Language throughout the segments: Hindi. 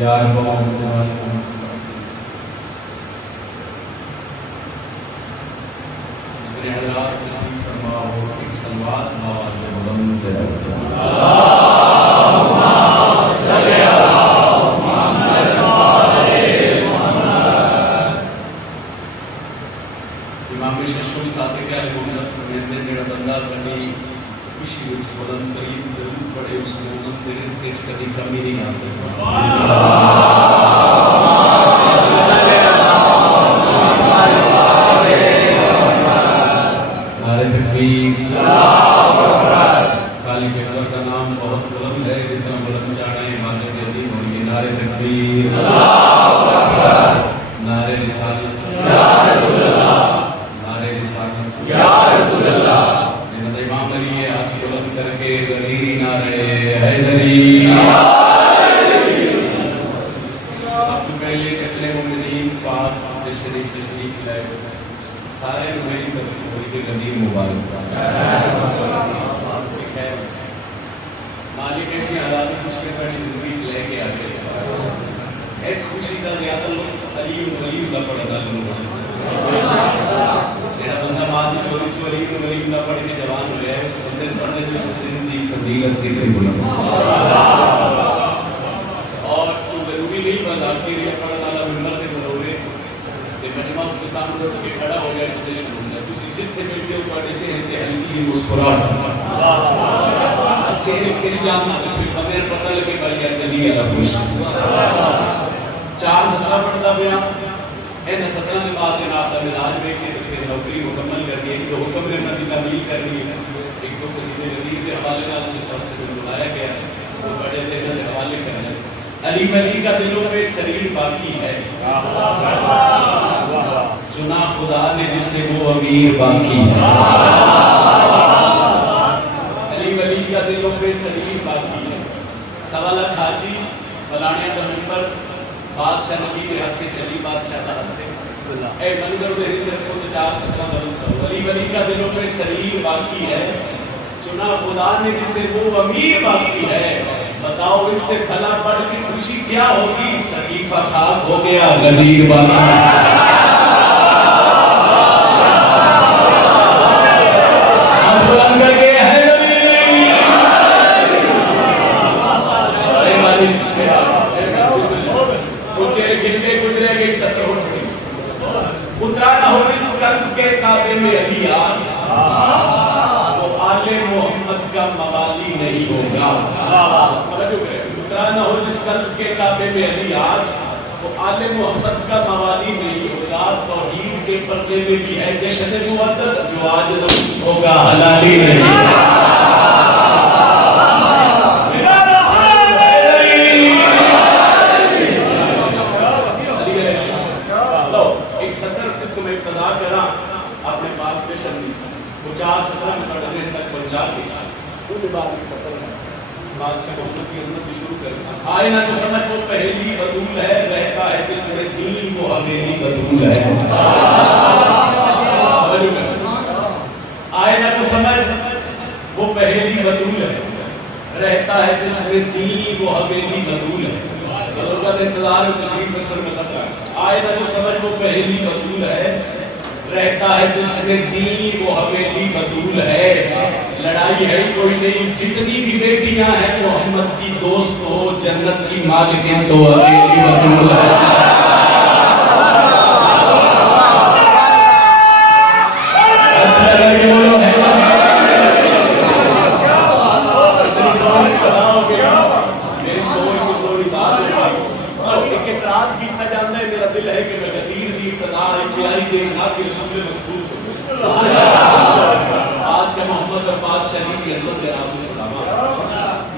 यार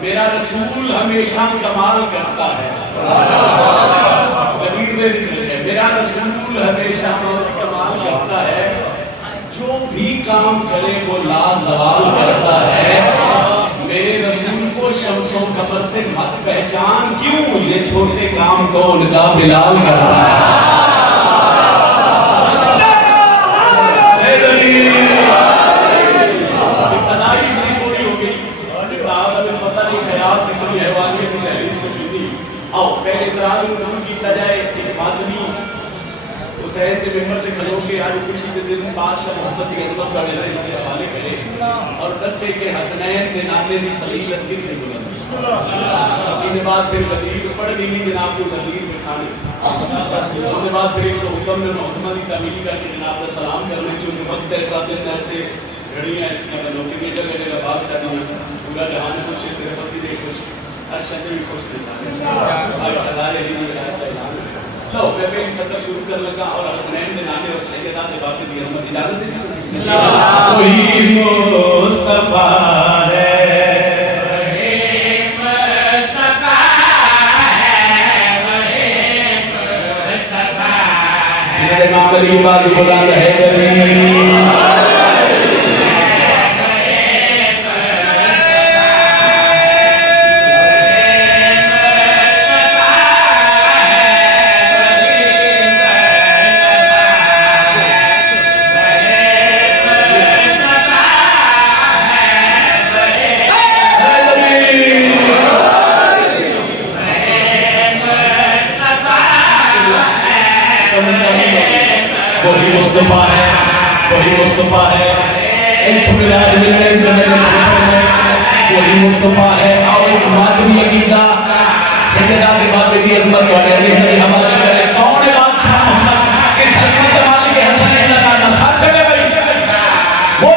मेरा रसूल हमेशा कमाल करता है। मेरा रसूल रसूल हमेशा बहुत कमाल करता है, जो भी काम करे वो लाजवाब करता है। मेरे रसूल को शम्सों कमर से मत पहचान, क्यों? ये छोटे काम को उनका बिलाल करता है। और दस्से के हसनैन के नामे की फजीलत की बाद फिर गदीर पढ़ गई जनाब को गदीर में खाने उसके बाद फिर एक हुक्म ने हुक्म की तमील करके जनाब का सलाम करने चुके वक्त ऐसा दिन ऐसे घड़ियाँ ऐसी लोग जगह जगह बादशाह पूरा जहान खुश है, सिर्फ असी खुश हर शब्द भी खुश लो मैं भी सत्र शुरू कर लगा और हसनैन के नामे और सैयदा के बातें दी हम इजाजत दे कोई मुस्तफा है, इमाम अली बात बुलंद है वही मुस्तफा है, वही मुस्तफा है। और मातमी अकीदा सैयदा के बाबे की अजमत हमारे कौन है बादशाह मोहम्मद के सरमत मालिक हसन का गाना साथ चले भाई। वो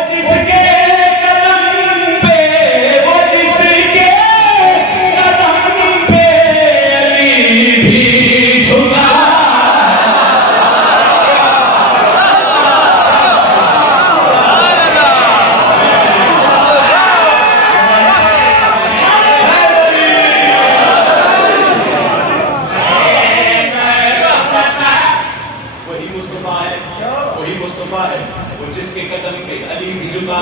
जिसके कदम पे अली भी झुका,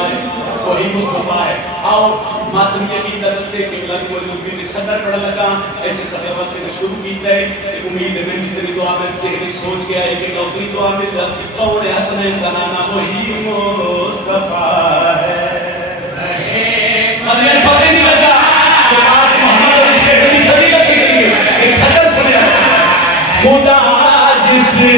वही मुस्तफा है। आओ मातमी की तरफ से किबला की बोली मुझे सदर पढ़ लगा ऐसे सदर से शुरू की है। एक उम्मीद है मेरी तेरी दुआ में से सोच के आए कि नौकरी दुआ में दस कौन है हसनैन का नाना वही मुस्तफा है। मगर पता नहीं लगा कि आज मोहम्मद और उसके बड़ी फजीलत के लिए एक सदर सुने खुदा जिसकी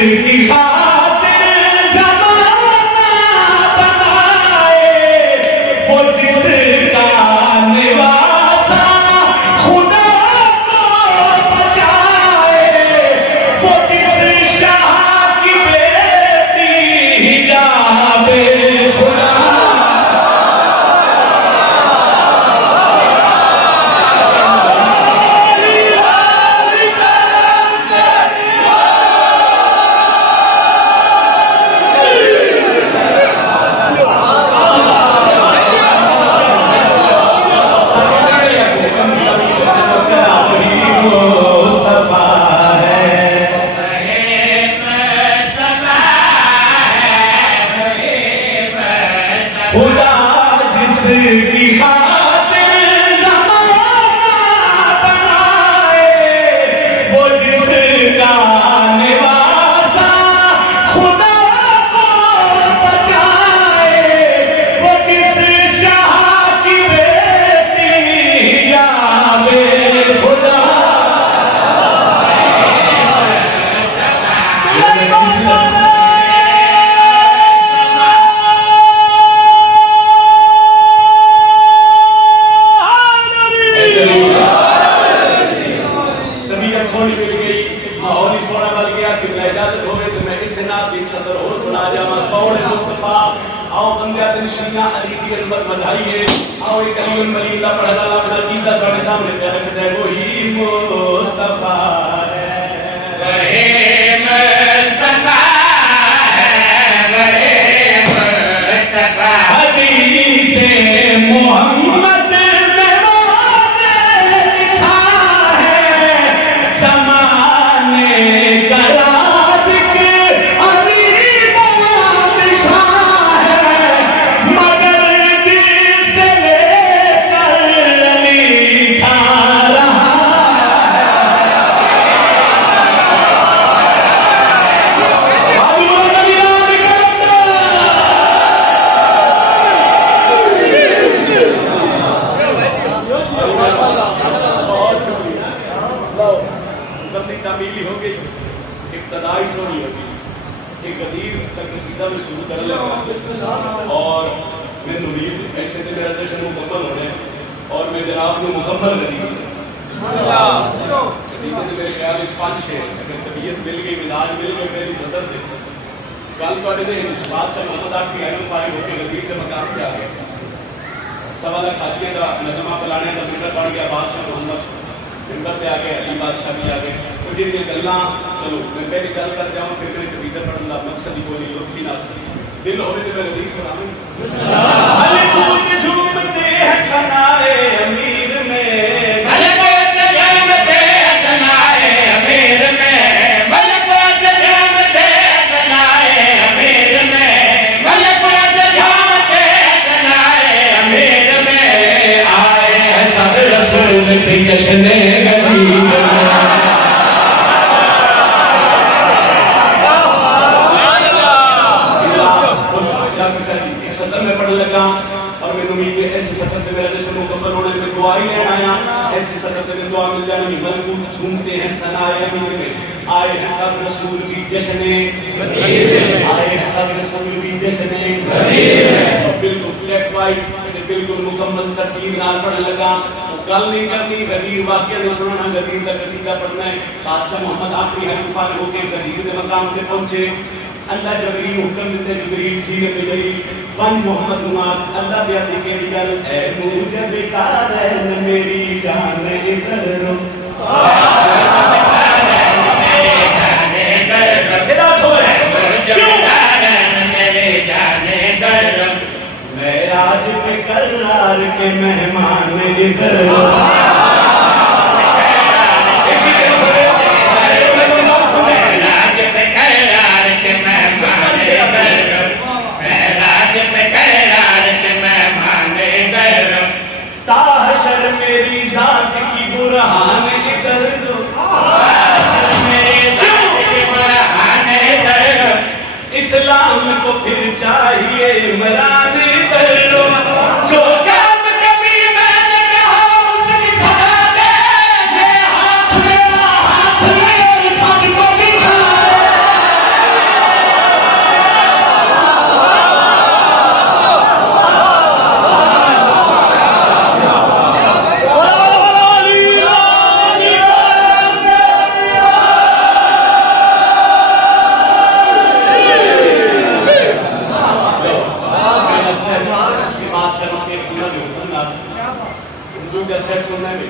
ही होगी। एक गदीर तक कसीदा में शुरू कर लगा और मैं नुरीद ऐसे तो मेरा जश्न मुकम्मल होने और मैं जनाब को मुकम्मल गदीर कसीदे तो मेरे ख्याल में 5-6 अगर तबीयत मिल गई मिजाज मिल गए मेरी सदर थे कल तो बादशाह मोहम्मद आखिरी अहमद फारिग होकर गदीर के मकाम पे आ गए। सवाल खातिया का नजमा फलाने का मिंबर बन गया। बादशाह मोहम्मद मिंबर पे आ गए, अली बादशाह भी आ गए। तो जिन गल्लां चलो मैं पहले गल कर जाऊँ फिर मेरे कसीदा पढ़ने का मकसद ही कोई लुत्फी नासरी दिल हो तो मैं गदीर सुनाऊं। झूमते हैं सनाए अमीर में, मलकोत झूमते हैं सनाए अमीर में, मलकोत झूमते हैं सनाए अमीर में, मलकोत झूमते हैं सनाए अमीर में। आए हैं सब रसूल पे जश्न गदीर में पढ़ लगा और मैं उम्मीद है ऐसी सफर से मेरा जश्न मुकम्मल होने में दुआ ही लेना आया। ऐसी सफर से मैं दुआ मिल जाएगी। मलकूत झूमते हैं सनाए अमीर में, आए हैं सब रसूल की जश्न गदीर में, आए हैं सब रसूल की जश्न गदीर में। बिल्कुल फ्लैट वाइट बिल्कुल मुकम्मल तरतीब नाल पढ़ लगा। गल नहीं करनी गदीर वाकया नहीं सुनाना, गदीर का कसीदा पढ़ना है। बादशाह मोहम्मद आखिरी अहमद फारिग होकर गदीर के मकाम पे पहुंचे। अल्लाह जबरील हुक्म देते जिब्रील जी ने जबरील वन मोहम्मद उमाद अल्लाह दे आते केड़ी गल है मुझे बेकार है न मेरी जान इधर रो तेरा छोर है क्यों मेरे जाने कर मैं राज पे करार के मेहमान इधर रो। ताहशर मेरी जात की बुरहान कर दो, मेरी जात की बुरहान कर दो, इस्लाम को फिर चाहिए इमरान कर दो। जो काम कभी मैंने कहा उसकी सदा दे, ये हाथ मेरा हाथ मेरे साथ को दिखा।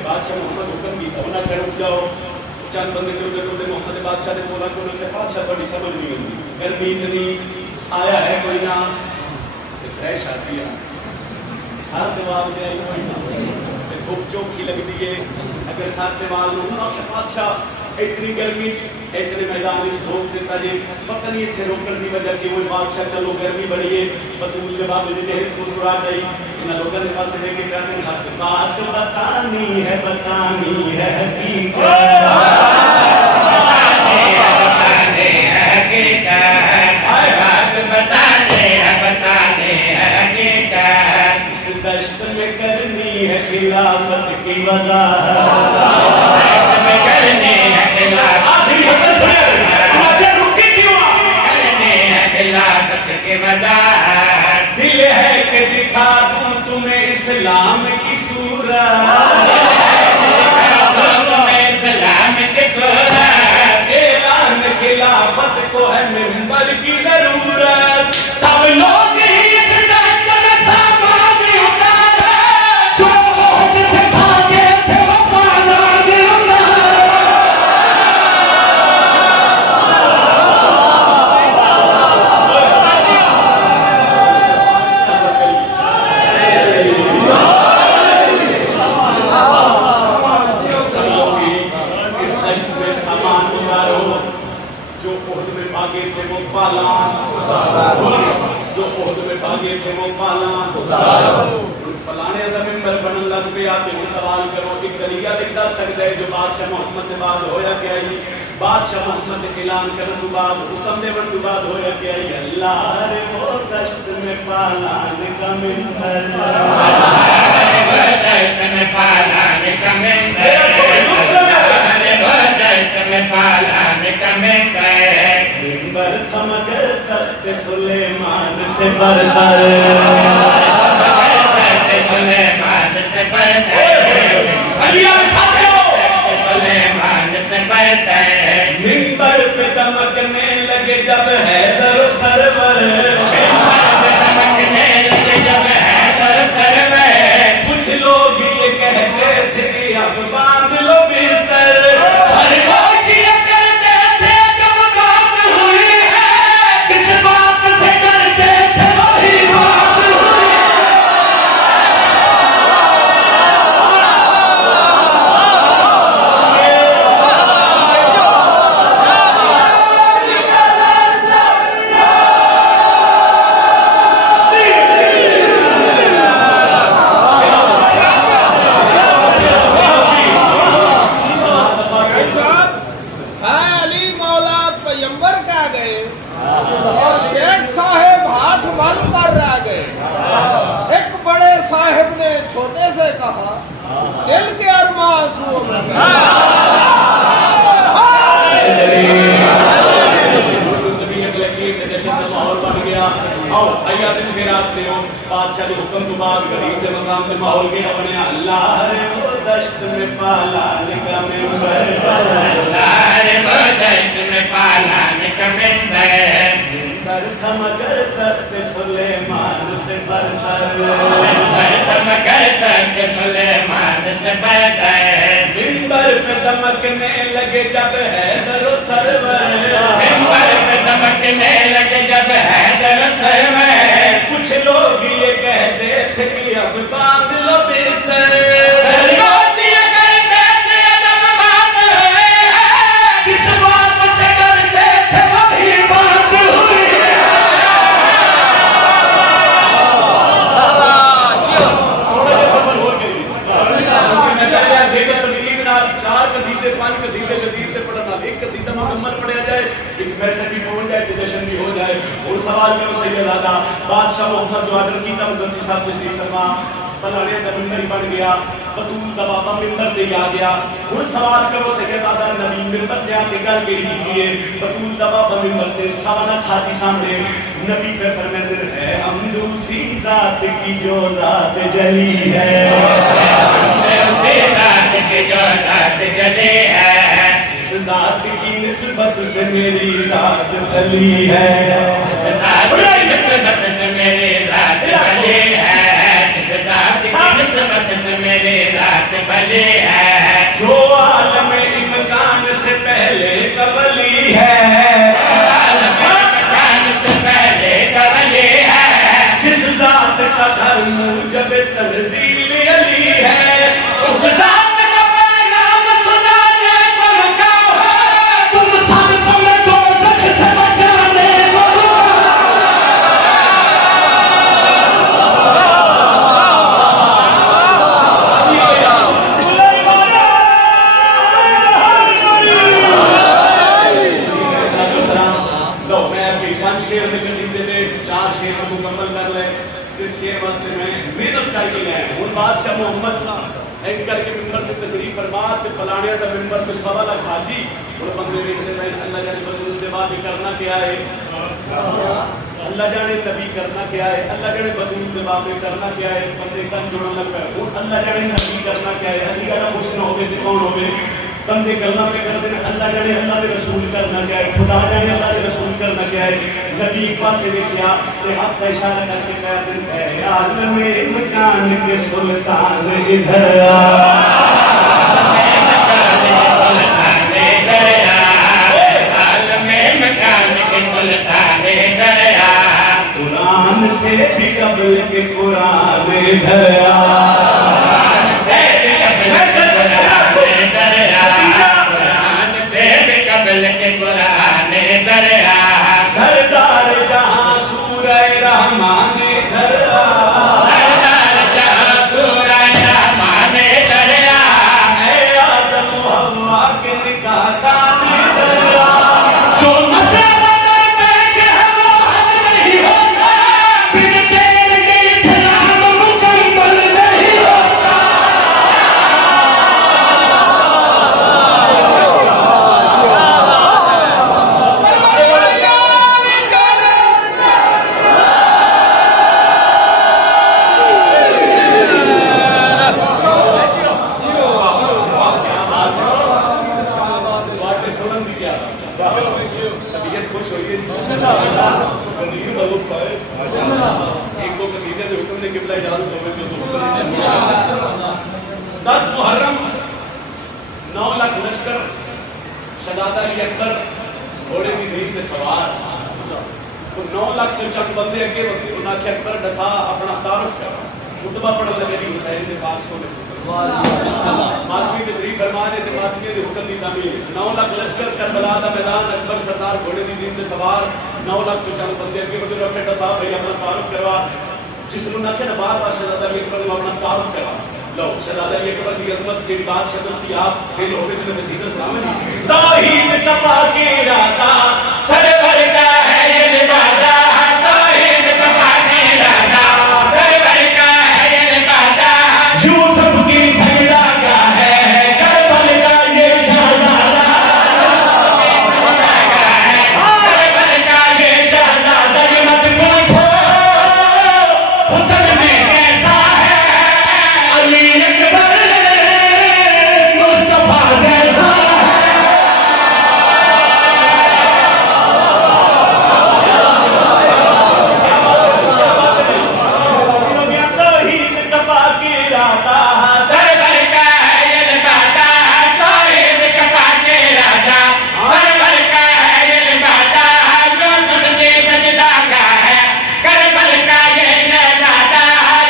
बादशाह मोहम्मद हुक्म की होना खैर उठ जाओ। चंद बंदे इधर उधर मोहम्मद बादशाह ने बोला कि उन्होंने बादशाह बड़ी समझ नहीं होती गर्मी इतनी आया है कोई ना फ्रेश आती है सार दीवार में आई कोई ना धूप चौखी लगती है अगर सार दीवार में उन्होंने बादशाह इतनी गर्मी इतने मैदान में रोक देता जी पता नहीं इतने रोकने की वजह की वो बादशाह चलो गर्मी बड़ी है बतूल के बाद मुझे मुस्कुरा गई इन लोगों के पास लेके जाते हैं बात बतानी है हकीकत बताने है हकीकत, बात बताने है हकीकत। इस दश्त में करनी है खिलाफत की वज़ाहत करने है खिलाफत की वज़ाहत। दिल है कि दिखा दूं तुम्हें इस्लाम की सूरत, तुम्हें इस्लाम की सूरत। ऐलान खिलाफत को है मिंबर की जरूरत। सब लोग इस दस्त में सामान उतारा, जो होठ से भागे थे वो पाला गिरा। फलाने का मेंबर बनन लग पे आते हैं सवाल करो कि कलिया दस सकता है जो बादशाह मोहम्मद के बाद होया क्या ही बादशाह मोहम्मद के ऐलान करने के बाद हुक्म देवन के बाद होया क्या ही अल्लाह रे वो दश्त में पालान का मेंबर दश्त में पालान का मेंबर, दश्त में पालान का मेंबर। था मगर तख्त सुलेमान से बरतर, सुलेमान से बरतर, सुलेमान से बरतर। मिंबर पे दमकने लगे जब हैदर सरवर, दमकने लगे जब हैदर सरवर। कुछ लोग ये कहते थे कि अब बांध लो बिस्तर, सरगोश ये करते थे जब बात हुई है, जिस बात से करते थे वही बात हुई है। छोटे से कहा दिल के अरमां आंसुओं में माहौल बन गया। आओ भैया दिन के रात ले बादशाह के हुक्म के बाद गरीब के मकाम पे माहौल गया बने। अल्लाह रे वो दश्त में पाला निका मिंबर, अल्लाह रे वो दश्त में पाला निका मिंबर। मिंबर था मगर तख्त सुलेमान से बरतर, मिंबर था मगर तख्त सुलेमान से बरतर। मिंबर पे दमकने लगे जब हैदर सरवर, मिंबर पे दमकने लगे जब हैदर सरवर। कुछ लोग ये कहते थे कि अब बांध लो बिस्तर, सरगोश ये करते थे जब बात हुई है, जिस बात से करते थे वही बात हुई है। थोड़ा सा सफर और करिए। मैं कह रहा देखो तरतीब नाल 4 कसीदे 5 कसीदे लतीफ ते पढ़न नाल एक कसीदा मुकम्मल पढ़या जाए, एक मैसेज भी पहुंच जाए, जश्न भी हो जाए। और सवाल करो सैयदादा बादशाह मोहम्मद जो आर्डर कीता मुदस्सिर साहब तशरीफ फरमा, पलाने का मिंबर बन गया, बतूल दा बाबा मिंबर ते आ गया। हुण सवाल करो सैयदादा नबी मिंबर ते आके गल केड़ी की है, बतूल दा बाबा मिंबर ते सावना खादी सामने नबी पे फरमाते हैं हमद उसी जात की जो जात जली है, उसी रात की जो रात जली है, जिस जात की निस्बत से मेरी रात जली है, जिस जात की निस्बत से मेरी रात जली है, जिस जात की निस्बत से मेरी रात जली है। जो आलम इम्कान से पहले कबली है, इम्कान से पहले कबली है, जिस जात का धर्म जब तंजील अली है, उस जात का पैगाम सुनाने को रुका है, तुम सबको मैं दोज़ख से बचाने को रुका। लो मैं अभी 5 शेर में कसीदे में 4 शेर मुकम्मल कर ले, जिस शेर वास्ते मैं मेहनत करके ले आया हूं। बादशाह मोहम्मद एंकर के मिंबर ते तशरीफ फरमा ते पलाणिया दा मिंबर ते 1.25 लाख हाजी और बंदे देखते हैं अल्लाह जाने बंदे के बाद करना क्या है, अल्लाह जाने नबी करना क्या है, अल्लाह जाने बदूल के बाद करना क्या है, बंदे कन जुड़न लग पे और अल्लाह जाने नबी करना क्या है, अली वाला खुश ना होवे ते कौन होवे, बंदे गल्ला पे करते हैं अल्लाह जाने अल्लाह के रसूल करना क्या है, खुदा जाने अल्लाह के रसूल करना क्या है। नबी एक पासे देखिया ते हाथ का इशारा करके कहते हैं यार मेरे मकान के सुल्तान इधर आ, कुरान से भी कबल के कुरान इधर आ, कुरान से भी कबल के कुरान दरिया, सरदार जहां सूरह रहमान इधर आ, सरदार जहां सूरह रहमान दरिया, ऐ आदम हव्वा के निकाह खान इधर आ, जो मसला दरपेश है वो हल नहीं होता, बिन तेरे के इस्लाम मुकम्मल नहीं होता। वजीर का लुत्फ आए एक दो कसीदे के हुक्म ने किबला इजाजत होवे तो 10 मुहर्रम 9 लाख लश्कर शहजादा अली अकबर घोड़े की जीप पे सवार तो 9 लाख से चंद बंदे अगे उन्हें आख्या अकबर दसा अपना तारुफ कर खुतबा पढ़न लगे भी हुसैन के पाक सोने मातमी तशरीफ फरमा ने ते मातमी दे हुक्म दी तामील 9 लाख लश्कर करबला दा मैदान अकबर सरदार घोड़े की जीप पे सवार 9 लाख से चंद बंदे अगे बंदे रखे दसा भाई अपना तारुफ करवा जिसने आख्या ना बार-बार शहजादा अली अकबर ने अपना तारुफ करवा लो शहजादा अली अकबर की अजमत के बाद शदसी आप दिल होवे तो नसीहत नाम तौहीद कपा के राता सरवर का है ये लिबादा तौहीद कपा के राता सरवर का है ये लिबादा यूसुफ की सजदा का है करबल का ये शहजादा करबल का ये शहजादा ये मत पूछो हुस्न में कैसा है अली अकबर मुस्तफा जैसा तौहीद कपा के राता सरवर का है ये लिबादा तौहीद कपा के राता सरवर का है ये लिबादा यूसुफ के सजदा का है करबल का ये शहजादा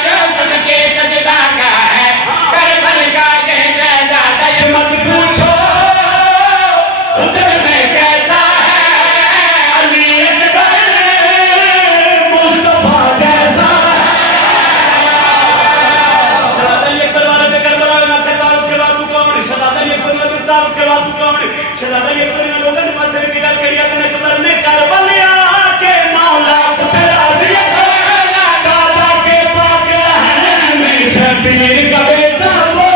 यूसुफ के सजदा का है करबल का ये शहजादा ये मत पूछो हुस्न में कैसा है अली अकबर मुस्तफा जैसा शहजादा अली अकबर वाले ने करबला में नाथे तारुफ के बाद तू कौन शहजादा अली अकबर ने तारुफ के बाद तू कौन शहजादा अली अकबर ने लोगों ने पास में की गल करी है अकबर ने करबला के मौला पे राजी दादा के पाक रहने में शबीर का बेटा वो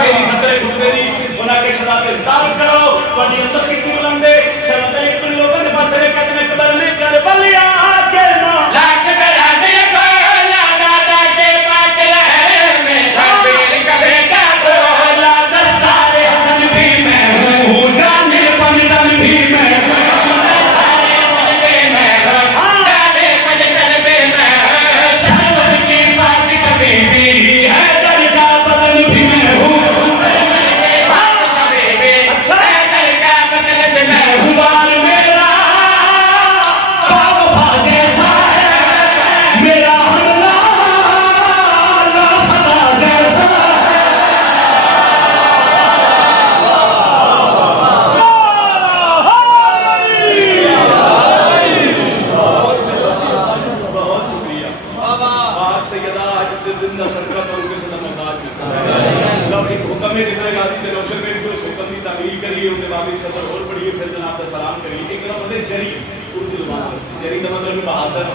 मेरी सदरे खुतबे दी उन्हां के शहजादे तारुफ करो ਤੁਹਾਡੀ ਅੰਦਰ कितनी बुलंद है शहजादा अली अकबर लोगों ने पास में कहते हैं अकबर ने करबला के मौला लाख बरादे बोला दादा के पाक रहने में शबीर का बेटा बोला दस्तारे हसन भी मैं हूँ जाने बंदन भी मैं हूँ सरवर की बात सभी भी है दर का बदन भी मैं हूँ हुआर मेरा बाबा जैसा है मेरा हमला लाफता जैसा बहुत शुक्रिया पाक सैयदा आज दिन दा सरकत और उनके सदा मौताज में लो एक हुक्म में जितना गाजी ते रोशन में जो हुक्म की तामील करिए उनके बाद छतर और पढ़िए फिर जनाब का सलाम करिए एक तरफ होते जरी उर्दू जुबान जरी का मतलब बहादुर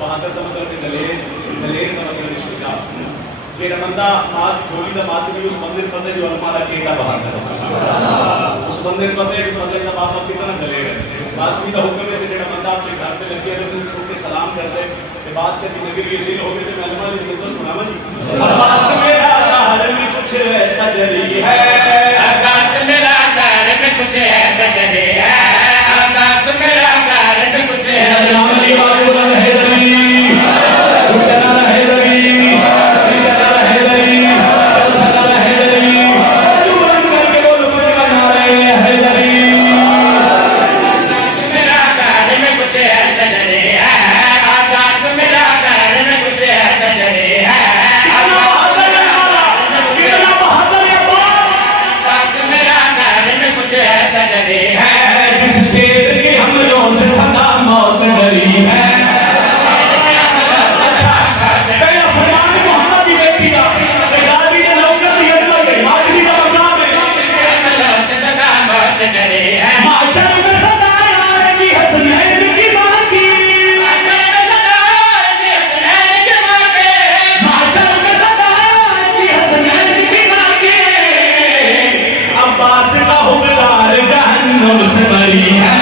बहादुर का मतलब दलेर दलेर का मतलब शुजा जेड़ा बंदा मात छोड़ी दा मात भी उस बंदे पता जो हमारा केटा बहादुर उस बंदे पता है कि फजल का बाप कितना दलेर है बात भी का हुक्म है जेड़ा बंदा अपने घर पे लगे है तो छोड़ के सलाम कर दे के बाद से नगरी ये दिल हो गए तो मालूम है तो सुनावा जी अब्बास मेरा घर में कुछ ऐसा जरी है आकाश मेरा घर में कुछ ऐसा जरी है आकाश मेरा घर में कुछ ऐसा अली बाबू है दरी उतना है दरी उतना है दरी उतना है दरी तू बंद करके बोल मुझे बना रहे है दरी आकाश मेरा घर में कुछ ऐसा जरी है आकाश मेरा घर में कुछ ऐसा जरी है कितना बहादुर है आकाश मेरा घर में कुछ ऐसा जरी है जिस शेर के हमलों से सदा मौत डरी है पहला फरमान मोहम्मद की बेटी का गाजी ने लौकत दिया लगे माजरी का मकाम है से सदा मौत डरी है माशर में सदा आएगी हसनैन की मां की माशर में सदा आएगी हसनैन की मां की अब्बास का हुक्मदार जहन्नम से बरी है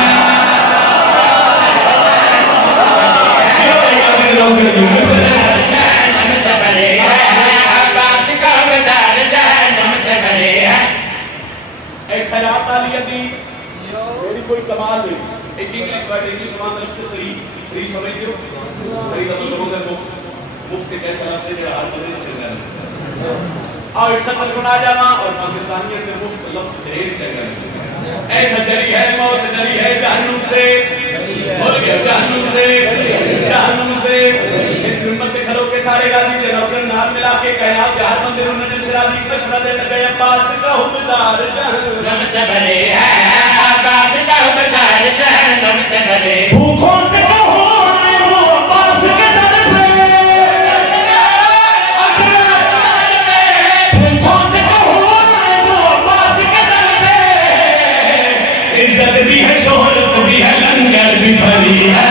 कोई कमाल नहीं। एक इंग्लिश वर्ड, इंग्लिश मान लफ्ज़ फ्री, फ्री समझते हो? फ्री का मतलब होता है मुफ्त। मुफ्त एक ऐसा लफ्ज़ है जो हर बंदे ने चल रहा है। आओ एक सफर सुना जाना और पाकिस्तानियत में मुफ्त लफ्ज़ ढेर चल रहा है। ऐसा डरी है मौत, डरी है जहन्नुम से, बोल गया जहन्नुम से, जहन्नुम से। इस मिंबर पे खड़ो के सारे गाजी दे नौकर नाल मिला के कहना कि हर बंदे उन्होंने शराबी मशवरा दे लगे अब्बास का हुबदार जहन्नुम से भरे है, अब्बास का हुबदार जहन्नुम से भरे। भूखों से कहो आए हो अब्बास के दर पे, भूखों से कहो आए हो अब्बास के दर पे। इज्जत भी है, शोहरत भी है, लंगर भी भरी है।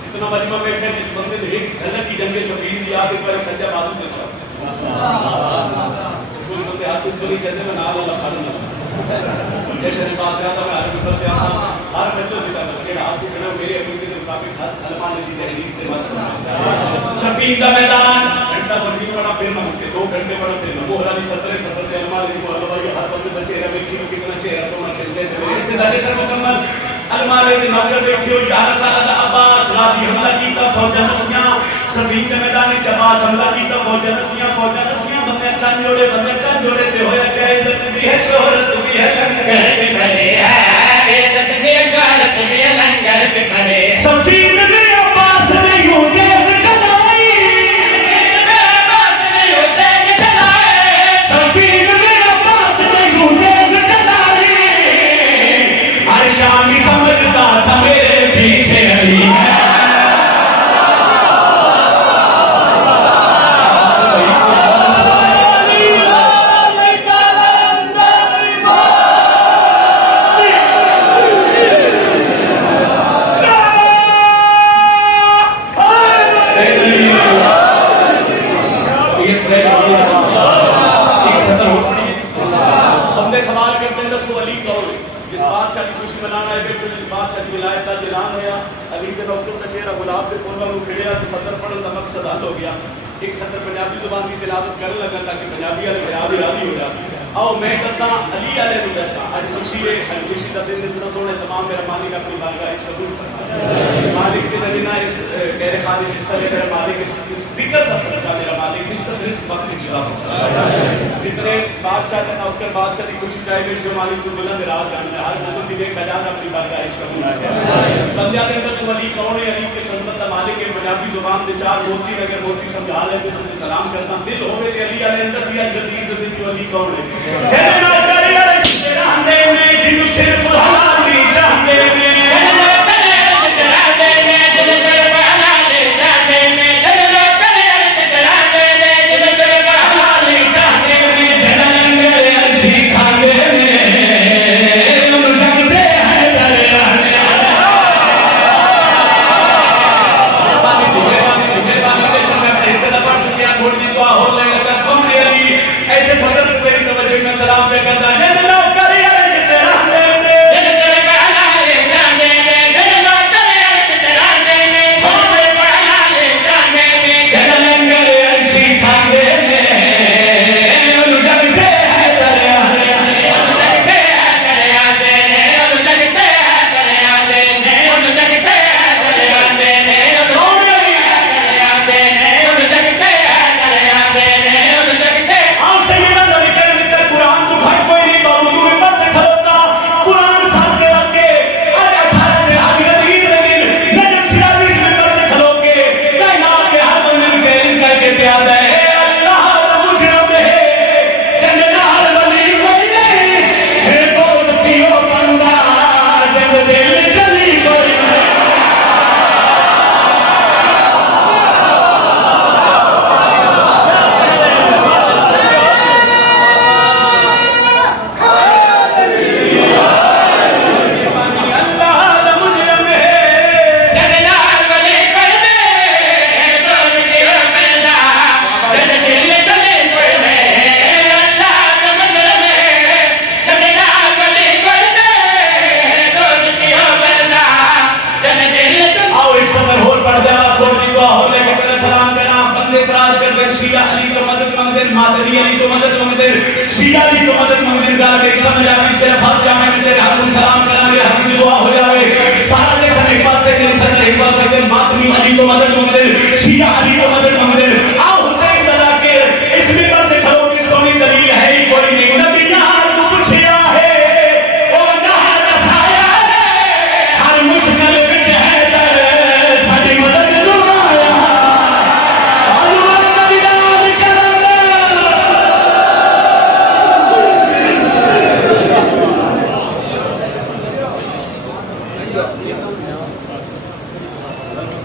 जितना मजमा बैठे इस बंदे ने एक झलक की जंगे सफीद याद एक बार सज्जा बाजू पे चल कोई बंदे हाथ उसको नहीं कहते मैं नाल वाला फाड़ ना जैसे ने बादशाह था मैं हर मिंबर पे आता हर मजलिस से के हाथ उठना मेरे अकीदे के मुताबिक हाथ अलमा ने दी हदीस से बस सफीद का मैदान घंटा सफीद बड़ा फिर ना के 2 घंटे बड़ा फिर ना मोहरा दी 17 के अलमा ने मोहरा भाई हर बंदे बच्चे रहे देखिए कितना चेहरा सोना खेलते थे इससे दानिश मुकम्मल अलमारे के नौकर बैठे हो 11 साल का अब्बास राजी हमला की का फौजा नसियां सफीन के मैदान में अब्बास हमला की का फौजा नसियां बंदे कान जोड़े ते होया क्या इज्जत भी है, शोहरत भी है, लंगर भी भरे है। इज्जत भी है, शोहरत भी है, लंगर भी भरे। सफीन में अब्बास ने यूं देख चलाई, सफीन में अब्बास ने यूं देख चलाई, सफीन में अब्बास ने यूं देख चलाई। हर शामी समझता था मेरे पीछे अली है। एक सत्र पंजाबी जुबान की तिलावत करने लगा ताकि पंजाबी वाले राजी हो जाए। आओ मैं दसा अली वाले को दसा आज खुशी है, हर खुशी का दिन इतना सोने तमाम मेरा मालिक अपनी बारगाह में कबूल फरमाए। मालिक के नबीना इस गैर खारिज हिस्सा मेरा मालिक इस जिक्र का सदका मेरा मालिक इस वक्त में जिला जितने बादशाह का नौकर बादशाह की खुशी चाहे बैठे मालिक तू बुलंद राज जानता हर मोहम्मद की एक आजाद अपनी बारगाह में कबूल फरमाए। बंदे के अंदर अली कौन है? अली के सन्नत मालिक के पंजाबी जुबान दे 4 मोती अगर मोती समझा ले तो सलाम करता दिल होवे ते अली वाले अंदर सिया जदीद दिल अली कौन है? कहने ना करे यार रहने में जिन सिर्फ हलाली चाहते में सलाम पे करता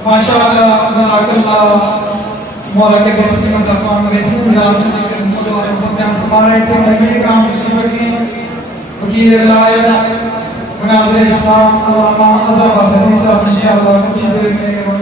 माशाअल्लाह मौला के बेहतरीन तफाम में ये काम वकील विलायत मुनाज़िर इस्लाम अज़हर इंशाअल्लाह कुछ देर में